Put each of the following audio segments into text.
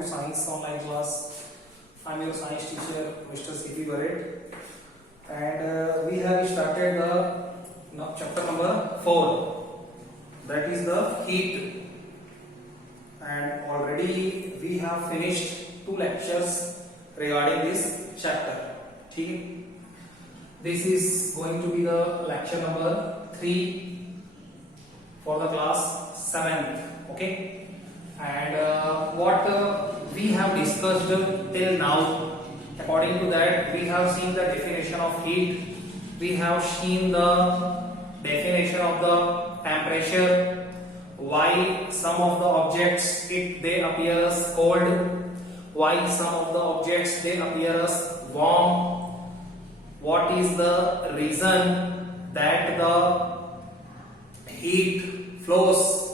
to Science online class. I'm your science teacher, Mr. C.P. Barrett, and we have started the chapter number 4, that is the heat, and already we have finished 2 lectures regarding this chapter. Okay? This is going to be the lecture number 3 for the class 7th. Okay? And what we have discussed till now, according to that, we have seen the definition of heat, we have seen the definition of the temperature, why some of the objects they appear as cold, why some of the objects they appear as warm, what is the reason that the heat flows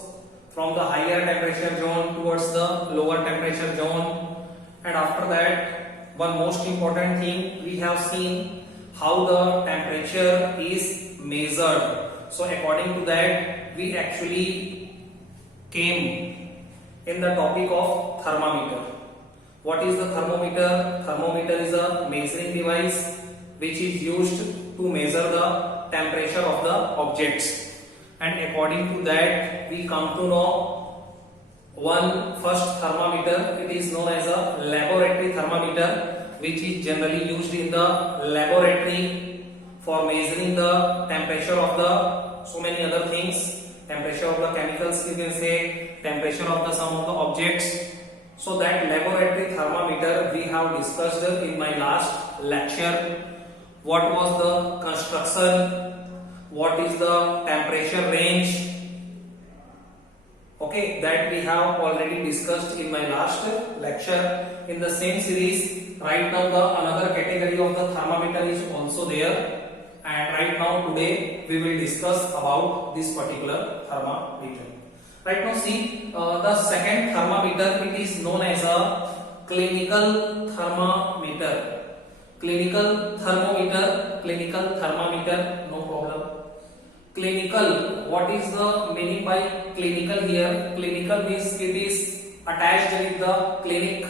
from the higher temperature zone towards the lower temperature zone, and after that, one most important thing, we have seen how the temperature is measured. So according to that, we actually came in the topic of thermometer. What is the thermometer? Thermometer is a measuring device which is used to measure the temperature of the objects. And according to that, we come to know one first thermometer. It is known as a laboratory thermometer, which is generally used in the laboratory for measuring the temperature of the so many other things, temperature of the chemicals, you can say, temperature of the some of the objects. So that laboratory thermometer we have discussed in my last lecture. What was the construction? What is the temperature range? Okay, that we have already discussed in my last lecture. In the same series, right now the another category of the thermometer is also there, and right now today we will discuss about this particular thermometer. Right now see, the second thermometer, it is known as a clinical thermometer. Clinical thermometer, no problem. Clinical, what is the meaning by clinical here? Clinical means it is attached with the clinic,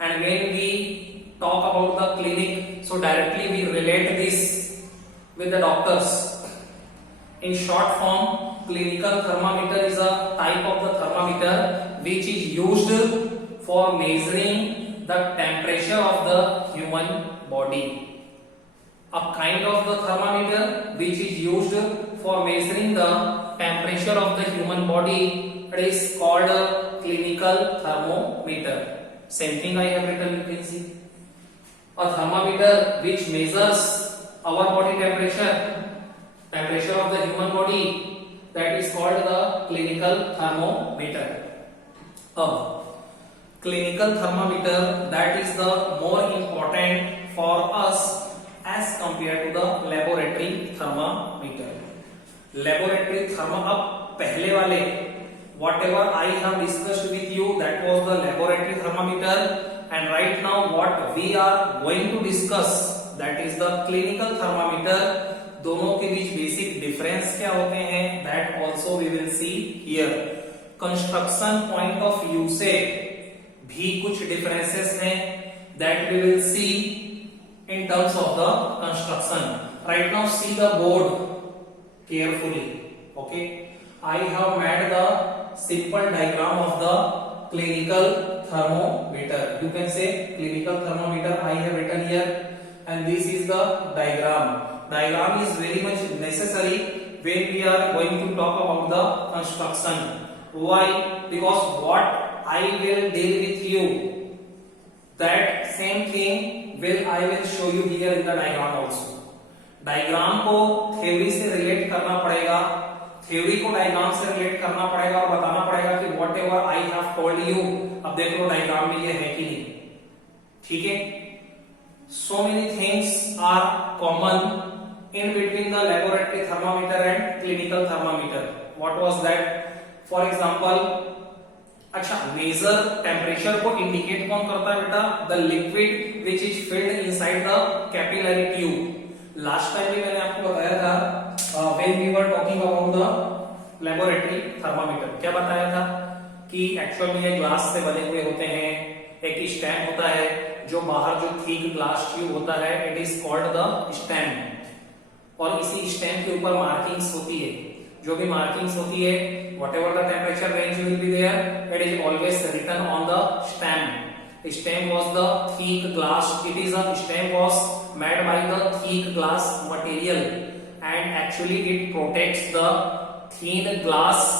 and when we talk about the clinic, so directly we relate this with the doctors. In short form, clinical thermometer is a type of the thermometer which is used for measuring the temperature of the human body. A kind of the thermometer which is used for measuring the temperature of the human body, it is called a clinical thermometer. Same thing I have written, you can see. A thermometer which measures our body temperature of the human body, that is called the clinical thermometer. Clinical thermometer, that is the more important for us as compared to the laboratory thermometer. Laboratory thermometer, पहले वाले whatever I have discussed with you, that was the laboratory thermometer, and right now what we are going to discuss, that is the clinical thermometer. दोनों के बीच basic difference क्या होते हैं, that also we will see here. Construction point of view से भी कुछ differences हैं, that we will see in terms of the construction. Right now see the board carefully. Okay, I have made the simple diagram of the clinical thermometer. You can say clinical thermometer I have written here, and this is the diagram. Diagram is very much necessary when we are going to talk about the construction. Why? Because what I will deal with you, that same thing I will show you here in the diagram also. Diagram को theory से relate करना पड़ेगा, theory को diagram से relate करना पड़ेगा और बताना पड़ेगा कि what ever I have told you, अब देख लो डायग्राम में ये है कि नहीं. ठीक है, so many things are common in between the laboratory thermometer and clinical thermometer. What was that? For example, अच्छा, मेजर टेम्परेचर को इंडिकेट कौन करता है बेटा? The liquid which is filled inside the capillary tube. Last time भी मैंने आपको बताया था when we were talking about the laboratory thermometer, क्या बताया था? कि एक्चुअल में ये ग्लास से बने हुए होते हैं। एक स्टेम होता है जो बाहर जो थिक ग्लास ट्यूब होता है, it is called the stem. और इसी स्टेम के ऊपर मार्किंग्स होती है। जो भी मार्किंग्स होती है, whatever the temperature range will be there, it is always written on the stem. Stem was the thick glass. It is a stem was made by the thick glass material, and actually it protects the thin glass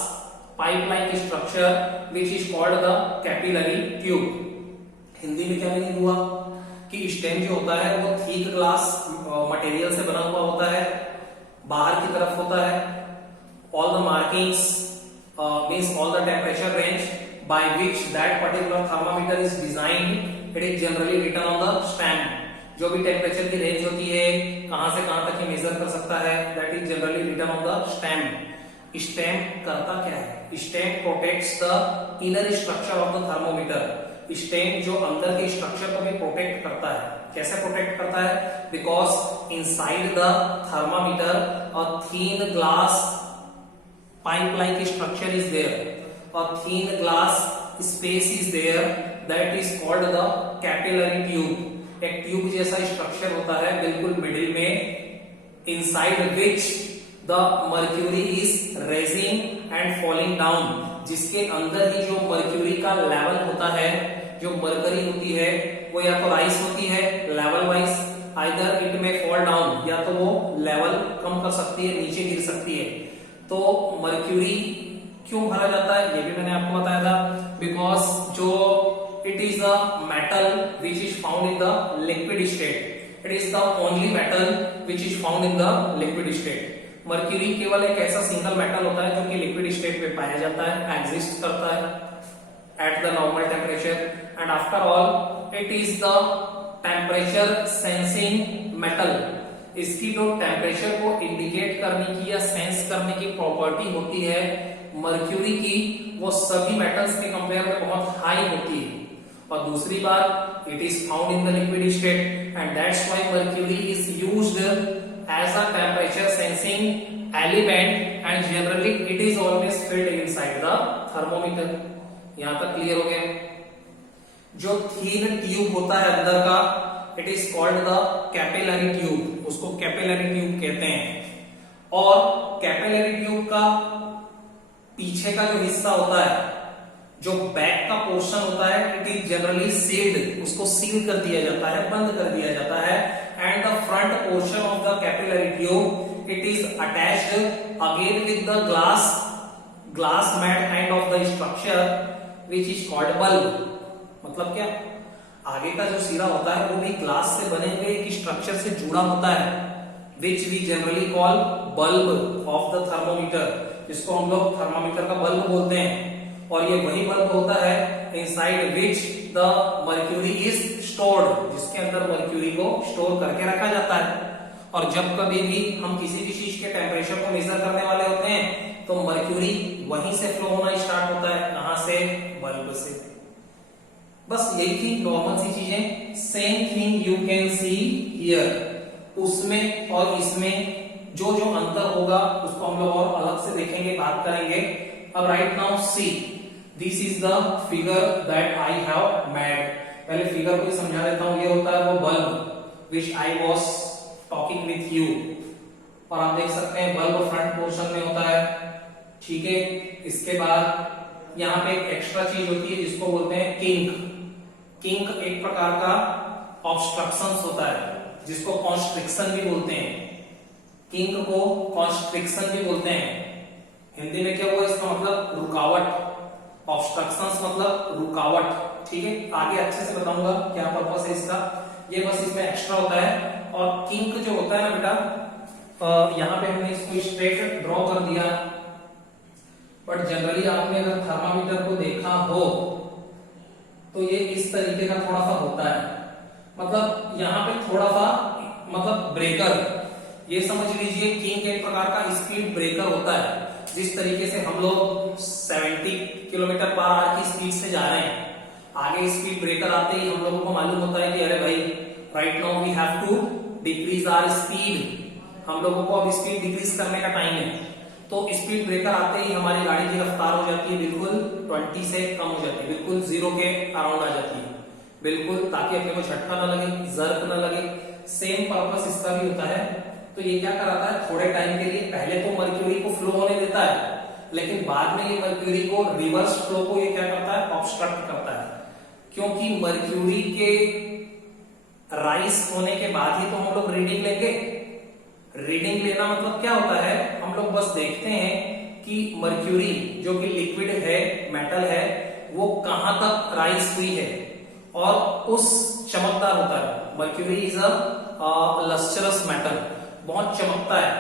pipe-like structure which is called the capillary tube. Hindi में क्या meaning हुआ कि stem जो होता है वो thick glass material से बना हुआ होता है, बाहर की तरफ होता है। All the markings means all the temperature range by which that particular thermometer is designed, it is generally written on the stem. जो भी टेम्परेचर की रेंज होती है, कहां से कहां तक ये मेजर कर सकता है, that is generally written on the stem. Stem करता क्या है? Stem protects the inner structure of the thermometer. Stem जो अंदर के स्ट्रक्चर को भी प्रोटेक्ट करता है। कैसे प्रोटेक्ट करता है? Because inside the thermometer a thin glass pipe-like structure is there, a thin glass space is there, that is called the capillary tube. एक ट्यूब जैसा स्ट्रक्चर होता है बिल्कुल मिडिल में, inside which the mercury is rising and falling down, जिसके अंदर ही जो mercury का लेवल होता है, जो मरकरी होती है वो या तो राइज होती है लेवल वाइज, आइदर इट में फॉल डाउन, या तो वो लेवल कम कर सकती है, नीचे गिर सकती है। तो मर्क्यूरी क्यों भरा जाता है ये भी मैंने आपको बताया था, बिकॉज जो it is a metal which is found in the liquid state, it is the only metal which is found in the liquid state. Mercury केवल एक ऐसा सिंगल मेटल होता है जो कि लिक्विड स्टेट में पाया जाता है, एग्जिस्ट करता है at the normal temperature, and after all it is the temperature sensing metal. इसकी जो टेम्परेचर को इंडिकेट करने की या सेंस करने की प्रॉपर्टी होती है मर्क्यूरी की, वो सभी मेटल्स के कंपेयर में बहुत हाई होती है। और दूसरी बात, it is found in the liquid state, and that's why mercury is used as a temperature sensing element, and generally it is always filled inside the thermometer. यहां तक क्लियर हो गया? जो थीन ट्यूब होता है अंदर का, it is called the capillary tube, उसको कैपिलरी ट्यूब कहते हैं। और कैपिलरी ट्यूब का पीछे का जो हिस्सा होता है, जो बैक का पोर्शन होता है, इट इज जनरली सील्ड, उसको सील कर दिया जाता है, बंद कर दिया जाता है। And the front portion of the capillary tube, it is attached again with the glass mat kind of the structure which is called bulb. मतलब क्या? आगे का जो सिरा होता है वो भी ग्लास से बने हुए एक स्ट्रक्चर से जुड़ा होता है, which we generally call bulb of the thermometer, जिसको हम लोग थर्मामीटर का बल्ब बोलते हैं। और ये वही बल्ब होता है inside which the mercury is stored, जिसके अंदर मर्क्यूरी को स्टोर करके रखा जाता है। और जब कभी भी हम किसी भी चीज के टेम्परेचर को मेजर करने वाले होते हैं तो मर्क्यूरी वहीं से फ्लो होना स्टार्ट होता है। कहां से? बल्ब से। बस यही थी नॉर्मल सी चीजें। Same thing you can see here. उसमें और इसमें जो जो अंतर होगा उसको हम लोग और अलग से देखेंगे, बात करेंगे। अब right now see, this is the figure that I have made. पहले फिगर को समझा देता हूं। ये होता है वो bulb which I was talking with you, और आप देख सकते हैं बल्ब फ्रंट पोर्शन में होता है, ठीक है। इसके बाद यहाँ पे एक एक्स्ट्रा चीज होती है जिसको बोलते हैं किंक। किंक एक प्रकार का ऑब्स्ट्रक्शन होता है जिसको कॉन्स्ट्रिक्शन भी बोलते हैं। किंक को कॉन्स्ट्रिक्शन भी बोलते हैं। हिंदी में क्या हुआ इसका मतलब? रुकावट। ऑब्स्ट्रक्शन मतलब रुकावट, ठीक है। आगे अच्छे से बताऊंगा क्या पर्पस है इसका। ये बस इसमें एक्स्ट्रा होता है। और किंक जो होता है ना बेटा, यहाँ पे हमने इसको स्ट्रेट ड्रॉ कर दिया, बट जनरली आपने अगर थर्मामीटर को देखा हो तो ये इस तरीके का थोड़ा सा होता है। मतलब यहाँ पे थोड़ा सा मतलब ब्रेकर, ये समझ लीजिए किंक एक प्रकार का स्पीड ब्रेकर होता है। जिस तरीके से हम लोग 70 किलोमीटर पर आवर की स्पीड से जा रहे हैं, आगे स्पीड ब्रेकर आते ही हम लोगों को मालूम होता है कि अरे भाई right now we have to decrease our speed, हम लोगों को अब स्पीड डिक्रीज करने का टाइम है। तो स्पीड ब्रेकर आते ही हमारी गाड़ी की रफ्तार हो जाती है बिल्कुल 20 से कम हो जाती है, बिल्कुल 0 के अराउंड आ जाती है, बिल्कुल, ताकि अपने को झटका ना लगे, जर्क ना लगे। सेम पर्पस इसका भी होता है। तो ये क्या कराता है, थोड़े टाइम के लिए पहले तो मर्क्यूरी को फ्लो होने देता है, लेकिन बाद में ये मर्क्यूरी को रिवर्स फ्लो को ये क्या करता है, ऑब्स्ट्रक्ट करता है, क्योंकि मर्क्यूरी के राइज होने के बाद ही तो हम लोग रीडिंग लेंगे। रीडिंग लेना मतलब क्या होता है, हम लोग बस देखते हैं कि मर्क्यूरी जो कि लिक्विड है, मेटल है, वो कहां तक राइज हुई है, और उस चमकदार होता है। Mercury is a lustrous metal, बहुत चमकता है,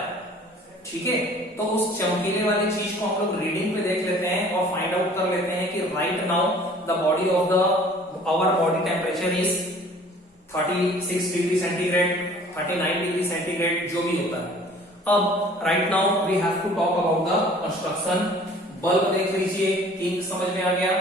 ठीक है। तो उस चमकीले वाली चीज को हम लोग रीडिंग पे देख लेते हैं और फाइंड आउट कर लेते हैं कि right now the body of the our body temperature is 36 degree centigrade, 39 degree centigrade, जो भी होता है। अब right now we have to talk about the construction. Bulb देख लीजिए, ठीक समझ में आ गया।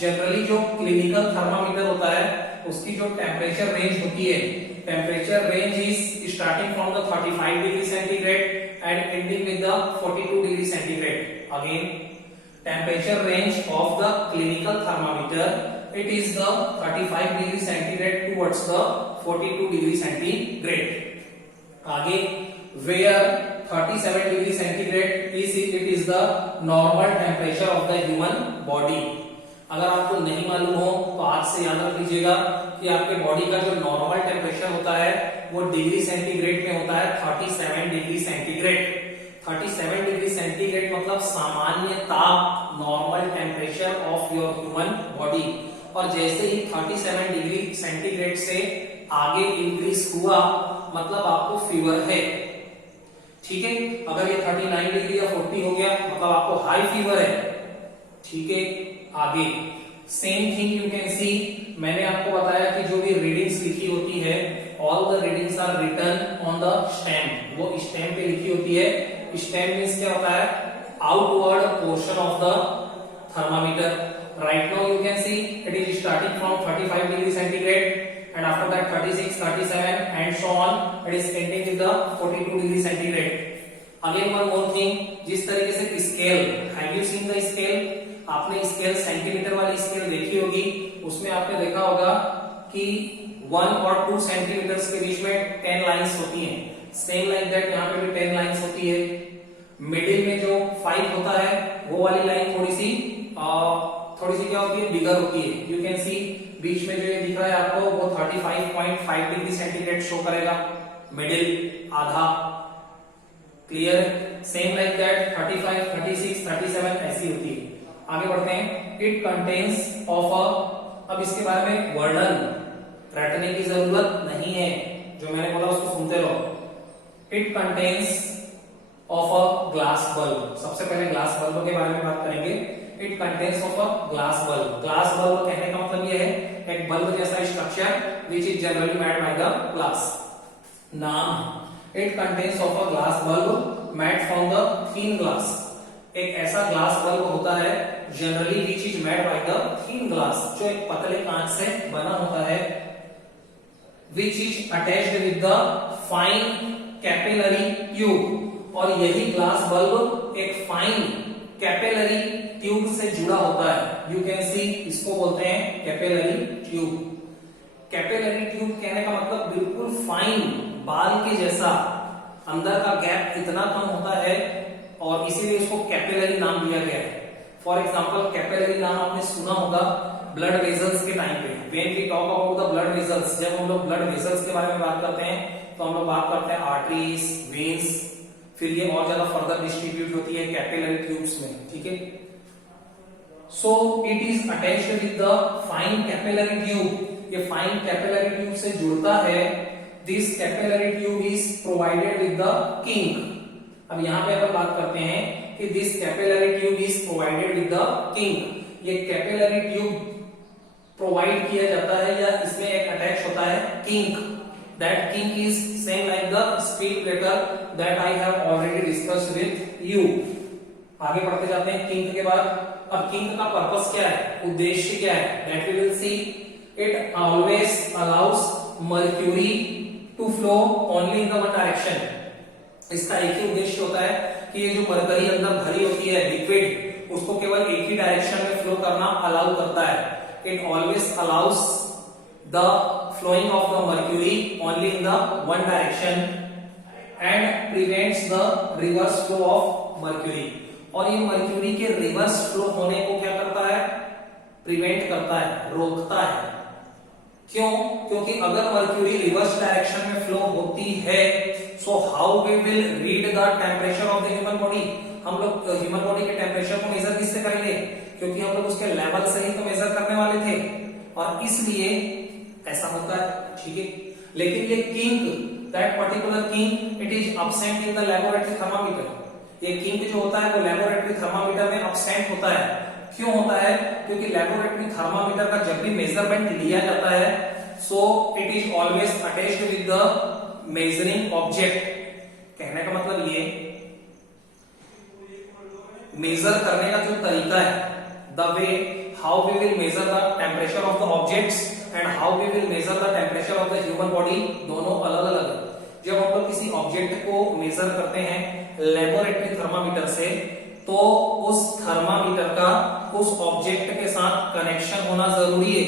जनरली जो क्लिनिकल थर्मामीटर होता है उसकी जो टेम्परेचर रेंज होती है, temperature range is starting from the 35 degree centigrade and ending with the 42 degree centigrade. Again, temperature range of the clinical thermometer, it is the 35 degree centigrade towards the 42 degree centigrade. आगे, where 37 degree centigrade is it is the normal temperature of the human body. अगर आपको नहीं मालूम हो तो आज से याद रख लीजिएगा कि आपके बॉडी का जो नॉर्मल टेम्परेचर होता है वो डिग्री सेंटीग्रेड में होता है 37 डिग्री सेंटीग्रेड। 37 डिग्री सेंटीग्रेड मतलब सामान्य ताप, normal temperature of your human body. और जैसे ही 37 डिग्री सेंटीग्रेड से आगे इंक्रीज हुआ मतलब आपको फीवर है, ठीक है। अगर ये 39 डिग्री या 40 हो गया मतलब आपको हाई फीवर है, ठीक है। आगे सेम थिंग यू कैन सी, मैंने आपको बताया कि जो भी रीडिंग्स लिखी होती है, all the readings are written on the stem, वो स्टेम पे लिखी होती है। स्टेम मींस क्या होता है, outward portion of the thermometer. Right now you can see it is starting from 35 degree centigrade and after that 36, 37 and so on, it is ending with the 42 degree centigrade. Again one more thing, जिस तरीके से scale, have you seen the scale, आपने scale centimetre वाली scale देखी होगी, उसमें आपने देखा होगा कि 1 और 2 सेंटीमीटर के बीच में 10 लाइंस होती हैं। सेम लाइक दैट यहाँ पे भी 10 लाइंस होती है। मिडिल में जो 5 होता है वो वाली लाइन थोड़ी सी क्या होती है, बिगर होती है। यू कैन सी बीच में जो ये दिख रहा है आपको वो 35.5 डिग्री सेंटीग्रेड शो करेगा, मिडिल आधा, क्लियर। सेम लाइक दैट 35, 36, 37 ऐसी होती है। आगे बढ़ते हैं, इट कंटेन्स ऑफ अ, अब इसके बारे में वर्णन रटने की जरूरत नहीं है, जो मैंने बोला उसको सुनते रहो। It contains of a glass bulb, सबसे पहले ग्लास बल्ब के बारे में बात करेंगे। It contains of a glass bulb. Glass bulb कहने का मतलब यह है एक बल्ब जैसा structure which is generally made by the glass. नाम, it contains of a glass bulb made from the thin glass. एक ऐसा ग्लास बल्ब होता है generally which is made by the thin glass, जो एक पतले कांच से बना होता है, which is attached with the fine capillary tube. और यही ग्लास बल्ब एक फाइन कैपिलरी ट्यूब से जुड़ा होता है। यू कैन सी, इसको बोलते हैं कैपिलरी ट्यूब। कैपिलरी ट्यूब कहने का मतलब बिल्कुल फाइन, बाल के जैसा, अंदर का गैप इतना कम होता है और इसीलिए उसको कैपिलरी नाम दिया गया है। फॉर एग्जाम्पल, कैपिलरी नाम आपने सुना होगा ब्लड वेजल्स के टाइम पे। When we talk about the blood vessels, जब हम लोग ब्लड वेजल्स के बारे में बात करते हैं तो हम लोग बात करते हैं आर्टरीज, वेन्स, फिर ये और ज्यादा फर्दर डिस्ट्रीब्यूट होती है कैपिलरी ट्यूब्स में, ठीक है। सो it is attached with the fine capillary tube. ये फाइन कैपिलरी ट्यूब से जुड़ता है। This capillary tube is provided with the kink. अब यहाँ पे अपन बात करते हैं कि this capillary tube is provided with the kink. ये कैपिलरी ट्यूब प्रोवाइड किया जाता है या इसमें एक अटैच होता है kink. That kink is same like the speed breaker that I have already discussed with you. आगे बढ़ते जाते हैं किंक के बाद। अब किंक का पर्पस क्या है, उद्देश्य क्या है, that we will see. It always allows mercury to flow only in the one direction. इसका एक ही उद्देश्य होता है कि ये जो मरकरी अंदर भरी होती है लिक्विड, उसको केवल एक ही डायरेक्शन में फ्लो करना अलाउ करता है। It always allows the flowing of the mercury only in the one direction and prevents the reverse flow of mercury. और ये मर्क्यूरी के रिवर्स फ्लो होने को क्या करता है? प्रिवेंट करता है, रोकता है। क्यों? क्योंकि अगर मर्क्यूरी रिवर्स डायरेक्शन में फ्लो होती है, so how we will read the temperature of the human body? हम लोग ह्यूमन बॉडी के टेम्परेचर को मेजर किससे करेंगे? क्योंकि हम लोग उसके लेवल से ही तो मेजर करने वाले थे, और इसलिए ऐसा होता है, ठीक है। लेकिन ये king, that particular king, it is absent in the laboratory thermometer. ये किंग जो होता है वो लैबोरेटरी थर्मामीटर में अब्सेंट होता है। क्यों होता है? क्योंकि लैबोरेटरी थर्मामीटर का जब भी मेजरमेंट लिया जाता है, सो it is always attached with the measuring object. कहने का मतलब ये, मेजर करने का जो तरीका है, the way how we will measure the temperature of the objects and how we will measure the temperature of the human body, दोनों अलग अलग है। जब हम लोग किसी ऑब्जेक्ट को मेजर करते हैं लैबोरेटरी थर्मामीटर से, तो उस थर्मामीटर का उस ऑब्जेक्ट के साथ कनेक्शन होना जरूरी है।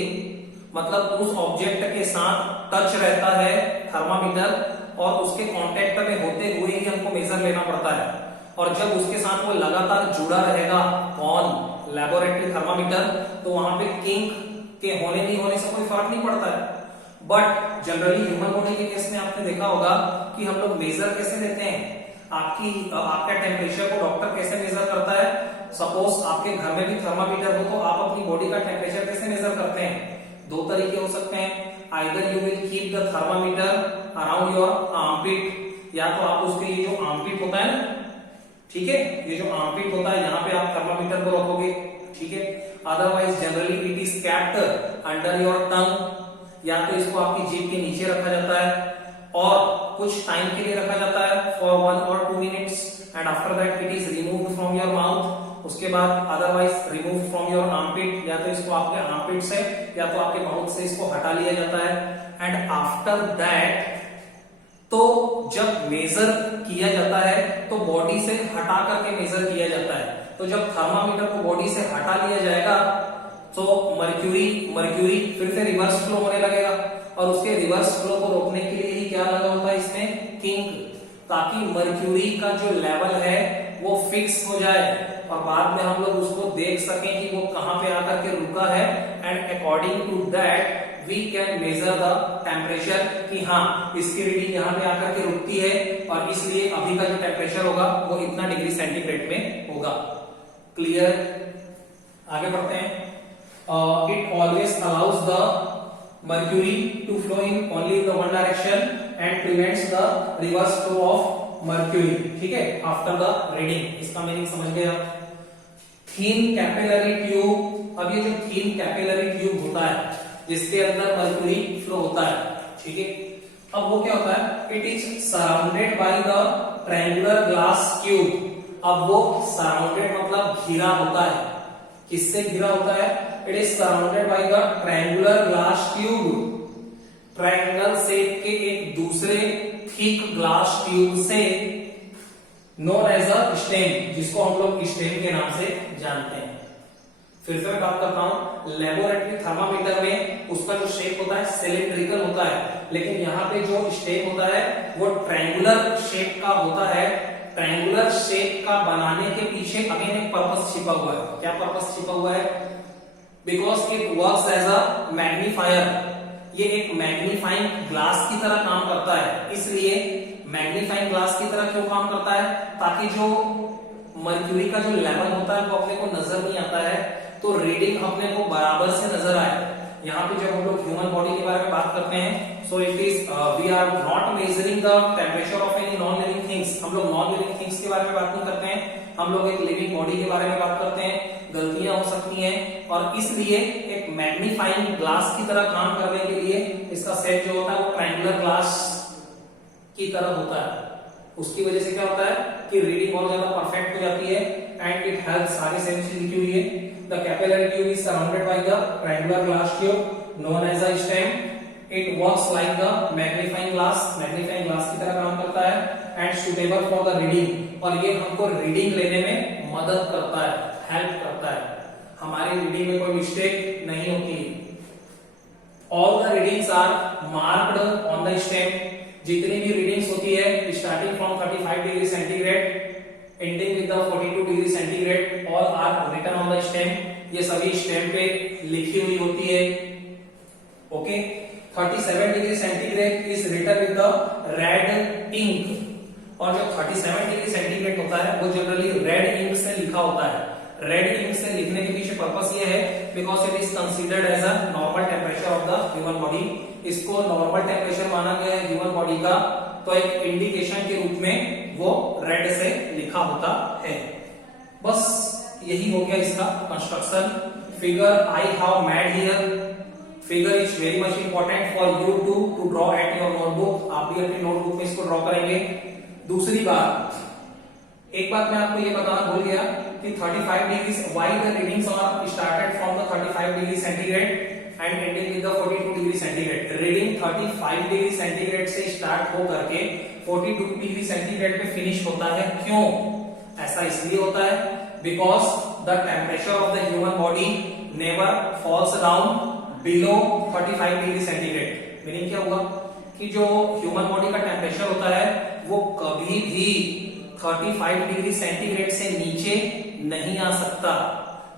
मतलब उस ऑब्जेक्ट के साथ टच रहता है थर्मामीटर, और उसके कांटेक्ट में होते हुए ही हमको मेजर लेना पड़ता है। और जब उसके साथ वो लगातार जुड़ा रहेगा, कौन? लैबोरेटरी थर्मामीटर, तो वहां पे किंग के होने नहीं होने से कोई फर्क नहीं पड़ता है। बट जनरली ह्यूमन बॉडी के केस में आपने देखा होगा कि हम लोग मेजर कैसे लेते हैं। आपका टेम्परेचर को डॉक्टर कैसे मेजर करता है? सपोज आपके घर में भी थर्मामीटर हो, तो आप अपनी बॉडी का टेम्परेचर कैसे मेजर करते हैं? दो तरीके हो सकते हैं। Either you will keep the thermometer around your armpit, या तो आप उसके ये जो आर्मपिट होता है ना, ठीक है, ये जो आर्मपिट होता है यहाँ पे आप थर्मामीटर को रखोगे, ठीक है। Otherwise generally it is kept under your tongue, या तो इसको आपकी जीभ के नीचे रखा जाता है और कुछ टाइम के लिए रखा जाता है for 1 or 2 minutes, and after that it is removed from your mouth. उसके बाद otherwise remove from your armpit, या तो इसको आपके आर्मपिट से या तो आपके माउथ से इसको हटा लिया जाता है। एंड आफ्टर दैट, तो जब मेजर किया जाता है तो बॉडी से हटा करके मेजर किया जाता है। तो जब थर्मामीटर को बॉडी से हटा लिया जाएगा, तो मर्क्यूरी फिर से रिवर्स फ्लो होने लगेगा, और उसके रिवर्स फ्लो को रोकने के लिए ही क्या लगा होता है इसमें? किंग, ताकि मर्क्यूरी का जो लेवल है वो फिक्स हो जाए और बाद में हम लोग उसको देख सकें कि वो कहां पे आकर के रुका है, and according to that we can measure the temperature, कि हाँ इसकी रीडिंग यहाँ पे आकर के रुकती है, और इसलिए अभी का जो टेम्परेचर होगा वो इतना डिग्री सेंटीग्रेड में होगा। क्लियर? आगे बढ़ते हैं। It always allows the mercury to flow in only in the one direction and prevents the reverse flow of mercury, ठीक है, after the reading। इसका मीनिंग समझ गए आप? thin capillary tube, अब ये जो thin capillary tube होता है जिसके अंदर mercury flow होता है, ठीक है, अब वो क्या होता है? it is surrounded by the triangular glass tube। अब वो surrounded मतलब घिरा होता है, किससे घिरा होता है? It is surrounded by the triangular glass tube, triangle shape के एक दूसरे थिक ग्लास ट्यूब से, known as a stem, जिसको हम लोग स्टेम के नाम से जानते हैं। फिर से मैं बात करता हूं, लेबोरेटरी थर्मामीटर में उसका जो शेप होता है सिलिंड्रिकल होता है, लेकिन यहाँ पे जो स्टेम होता है वो ट्रायंगुलर शेप का होता है। ट्रायंगुलर शेप का बनाने के पीछे अगेन एक पर्पस छिपा हुआ है। क्या पर्पस छिपा हुआ है? Because it works as a magnifier, ये एक मैग्नीफाइंग ग्लास की तरह काम करता है। इसलिए मैग्नीफाइंग ग्लास की तरह क्यों काम करता है? ताकि जो मर्क्यूरी का जो लेवल होता है वो अपने को नजर नहीं आता है, तो रीडिंग अपने को बराबर से नजर आए। यहाँ पे जब हम लोग ह्यूमन बॉडी के बारे में बात करते हैं, so it is we are not measuring the temperature of any non living things. हम लोग नॉन लिविंग थिंग्स के बारे में बात नहीं करते हैं, हम लोग एक लिविंग बॉडी के बारे में बात करते हैं। गलतियां हो सकती हैं, और इसलिए एक मैग्नीफाइंग ग्लास की तरह काम करने के लिए इसका सेट जो होता है वो ट्रायंगुलर ग्लास की तरह होता है। उसकी वजह से क्या होता है कि रीडिंग बहुत ज्यादा परफेक्ट हो जाती है, एंड इट हेल्प्स। आगे सेम चीज लिखी हुई है, the capillary tube is surrounded by the triangular glass tube known as a stem, it works like the magnifying glass की तरह काम करता है and suitable for the reading, और ये हमको रीडिंग लेने में मदद करता है, हेल्प करता है, हमारी रीडिंग में कोई मिस्टेक नहीं होती। All the readings are marked on the stem, जितनी भी रीडिंग्स होती है starting from 35 degree centigrade ending with the 42 degree centigrade, all are written on the stem, ये सभी स्टेम पे लिखी हुई होती है। Okay, 37 degree centigrade is written with the red ink, और जो 37 डिग्री सेंटीग्रेड होता है वो जनरली रेड इंक से लिखा होता है। रेड इंक से लिखने के पीछे पर्पस ये है because it is considered as a normal temperature of the human body, इसको नॉर्मल टेम्परेचर माना गया है ह्यूमन बॉडी का, तो एक इंडिकेशन के रूप में वो रेड से लिखा होता है। बस यही हो गया इसका construction. Figure I have made here, figure is very much important for you to draw at your notebook, आप भी अपनी नोटबुक में इसको ड्रॉ करेंगे। दूसरी बात, एक बात मैं आपको ये बताना भूल गया कि 35 degree why the readings are started from the 35 degree centigrade and ending with the 42 degree centigrade. Reading 35 degree centigrade से स्टार्ट हो करके 42 डिग्री सेंटीग्रेड पे फिनिश होता है। क्यों ऐसा? इसलिए होता है because the temperature of the human body never falls down below 35 degree centigrade. Meaning क्या हुआ कि जो ह्यूमन बॉडी का टेम्परेचर होता है वो कभी भी 35 डिग्री सेंटीग्रेड से नीचे नहीं आ सकता।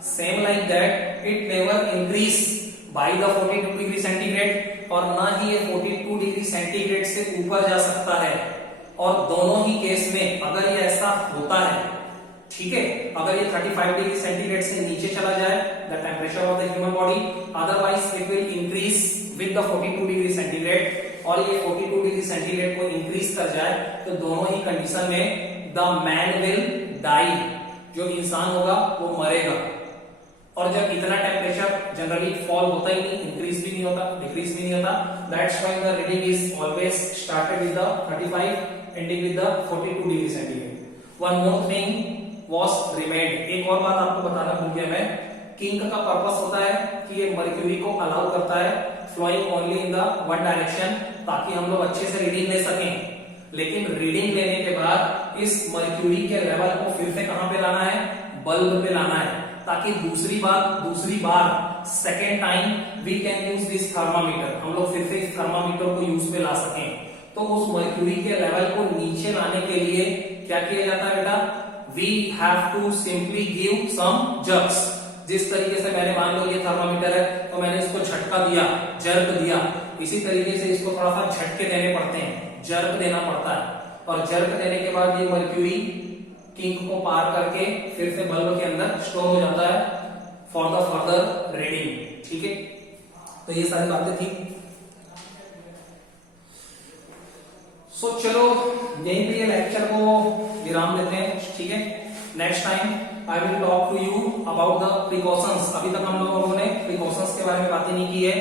Same like that it never increase by the 42 degree centigrade, और ना ही ये 42 डिग्री सेंटीग्रेड से ऊपर जा सकता है। और दोनों ही केस में अगर ये ऐसा होता है, ठीक है, अगर ये 35 डिग्री सेंटीग्रेड से नीचे चला जाए the temperature of the human body, otherwise it will increase with the 42 degree centigrade, और ये 42 डिग्री सेंटीग्रेड को इंक्रीज कर जाए तो दोनों ही कंडीशन में द मैन विल डाई, जो इंसान होगा वो मरेगा। और जब इतना टेम्परेचर जनरली फॉल होता ही नहीं, इंक्रीज भी नहीं होता, डिक्रीज भी नहीं होता, that's why the reading is always started with the 35 ending with the 42 degree centigrade. One more thing was remained, एक और बात आपको बताना भूल गया मैं, किंक का पर्पस होता है कि ये मर्क्यूरी को अलाउ करता है flowing only in the one direction, ताकि हम लोग अच्छे से रीडिंग ले सकें। लेकिन रीडिंग लेने के बाद इस मर्क्यूरी के लेवल को फिर से कहां पे लाना है? बल्ब पे लाना है, ताकि दूसरी बार second time we can use this thermometer, हम लोग फिर से इस थर्मामीटर को यूज पे ला सकें। तो उस मर्क्यूरी के लेवल को नीचे लाने के लिए क्या किया जाता है बेटा? We have to simply give some jerks. जिस तरीके से मैंने, मान लो ये थर्मामीटर है तो मैंने इसको झटका दिया, जर्क दिया, इसी तरीके से इसको थोड़ा सा झटके देने पड़ते हैं, जर्क देना पड़ता है, और जर्क देने के बाद ये मर्क्यूरी किंक को पार करके फिर से बल्ब के अंदर स्टोर हो जाता है फॉर द फर्दर रीडिंग। ठीक है, तो ये सारी बातें थी। सो चलो यहीं पे ये लेक्चर को विराम देते हैं। ठीक है, next time I will talk to you about the precautions. अभी तक हम लोगों ने प्रिकॉशंस के बारे में बातें नहीं की है।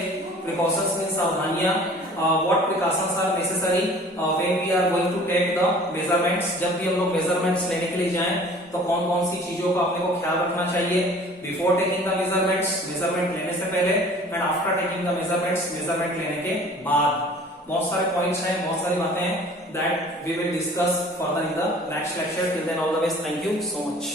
प्रिकॉशंस मीन सावधानियां, what precautions are necessary when we are going to take the measurements. जब भी हम लोग मेजरमेंट्स लेने के लिए जाएं तो कौन कौन सी चीजों का अपने को ख्याल रखना चाहिए before taking the measurements, measurement लेने से पहले, and after taking the measurements, measurement लेने के बाद। बहुत सारे पॉइंट्स हैं, बहुत सारी बातें हैं that we will discuss further in the next lecture. Till then, all the best. Thank you so much.